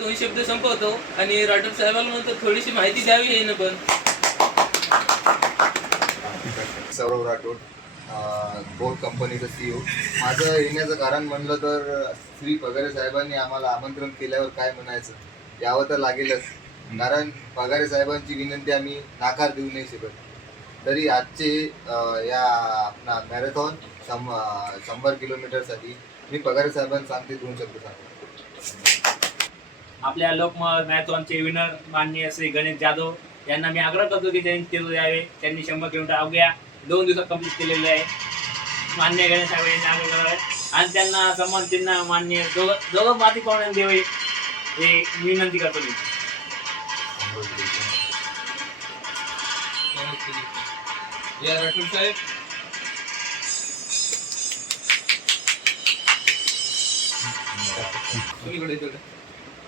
दोन शब्द संपवतो आणि राठोड साहेबांना म्हणतो थोडीशी माहिती द्यावी आहे ना. पण सौरव राठोड, बोट कंपनीचा CEO. माझं येण्याचं कारण म्हणलं तर श्री पगारे साहेबांनी आम्हाला आमंत्रण केल्यावर काय म्हणायचं, यावं तर लागेलच. कारण पगारे साहेबांची विनंती आम्ही नाकार देऊ नाही शकत. तरी आजचे या आपला मॅरेथॉन 100 किलोमीटरसाठी मी पगारे साहेबांना सांगते 2 शब्द सांगतो. आपल्या लोकमत मॅरेथॉनचे विनर माननीय श्री गणेश जाधव यांना मी आग्रह करतो की त्यांनी तिकीट द्यावे. त्यांनी 100 किलोमीटर अवघ्या 2 दिवसात कंप्लीट केलेले आहे. माननीय गणेश साहेब यांनी आग्रह करावे आणि त्यांना सन्मान चिन्ह माननीय दोघं माती पाहुणे देवे हे विनंती करतो मी. या राठोड साहेब,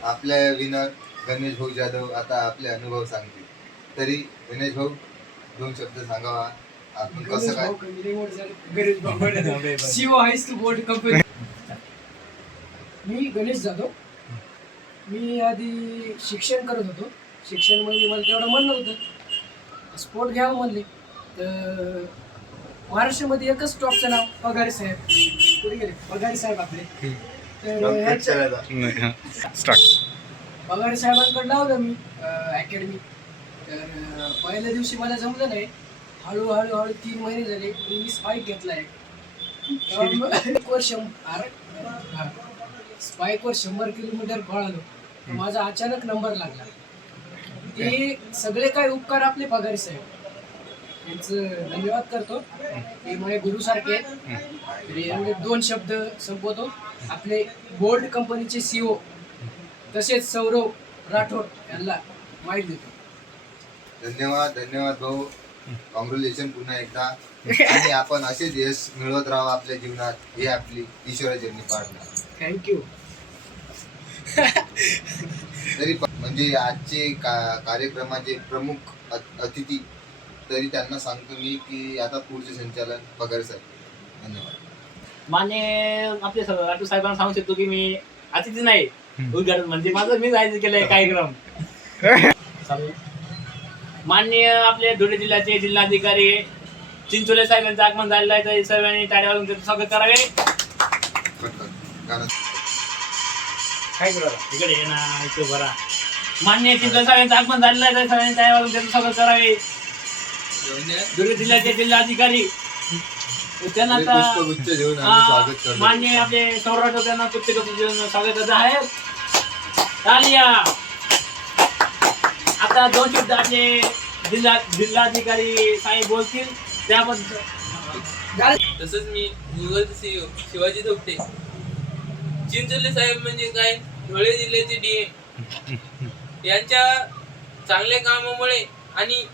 आपल्या विनर गणेश भाऊ जाधव आता आपले अनुभव सांगतील. तरी गणेश भाऊ 2 शब्द सांगावा. आपण कसं काय मी गणेश जाधव. मी आधी शिक्षण करत होतो. शिक्षणमध्ये मला तेवढं म्हणणं होतं स्पोर्ट घ्यावं म्हणले, तर महाराष्ट्रामध्ये एकच स्टॉपचं नाव पगारे साहेब. कुठे गेले पगारे साहेब आपले? तर पगारे साहेबांकडे लावलं मी अकॅडमी. तर पहिल्या दिवशी मला जमलं नाही. हळूहळू 3 महिने झाले मी स्पाईक घेतला आहे. स्पाईकवर 100 किलोमीटर पळालो. माझा अचानक नंबर लागला. ते सगळे काय उपकार आपले पगारे साहेब यांचं धन्यवाद करतो. ते माझे गुरुसारखे आहेत. तरी एवढे 2 शब्द संपवतो. आपले बोल्ट कंपनीचे CEO तसेच सौरव राठोड यांना माहिती देतो. धन्यवाद भाऊ. कॉंग्रॅच्युलेशन पुन्हा एकदा. आणि आपण असेच यश मिळवत राहावं आपल्या जीवनात, हे आपली ईश्वराचरणी प्रार्थना. थँक्यू. तरी म्हणजे आजचे कार्यक्रमाचे प्रमुख अतिथी, तरी त्यांना सांगतो मी की आता पुढचे संचालन पगारे साहेब. धन्यवाद. मान्य आपले राठोड साहेबांना सांगू शकतो की मी अतिथी नाही, उद्घाटन म्हणजे माझं मी जायचं केलंय कार्यक्रम. माननीय आपले धुळे जिल्ह्याचे जिल्हाधिकारी चिंचोले साहेब यांचं आगमन झालेलं आहे. तर सर्वांनी टाळ्या वाजवून त्याचं स्वागत करावे. काय करा इकडे ये ना, इथं बरा. माननीय चिंचोले साहेब यांचं आगमन झालेलं आहे. तर सर्वांनी टाळ्या वाजवून त्याचं स्वागत करावे. धुळे जिल्ह्याचे जिल्हाधिकारी त्यांना माननीय आपले सौरव त्यांना पुस्तक स्वागत करत आहे. तालिया. आता 2 शब्द आपले जिल्हाधिकारी साहेब बोलतील त्याबद्दल. तसंच मी गुगलचे CEO शिवाजी धोपटे. चिंचोले साहेब म्हणजे काय, धुळे जिल्ह्याचे DM. यांच्या चांगल्या कामामुळे आणि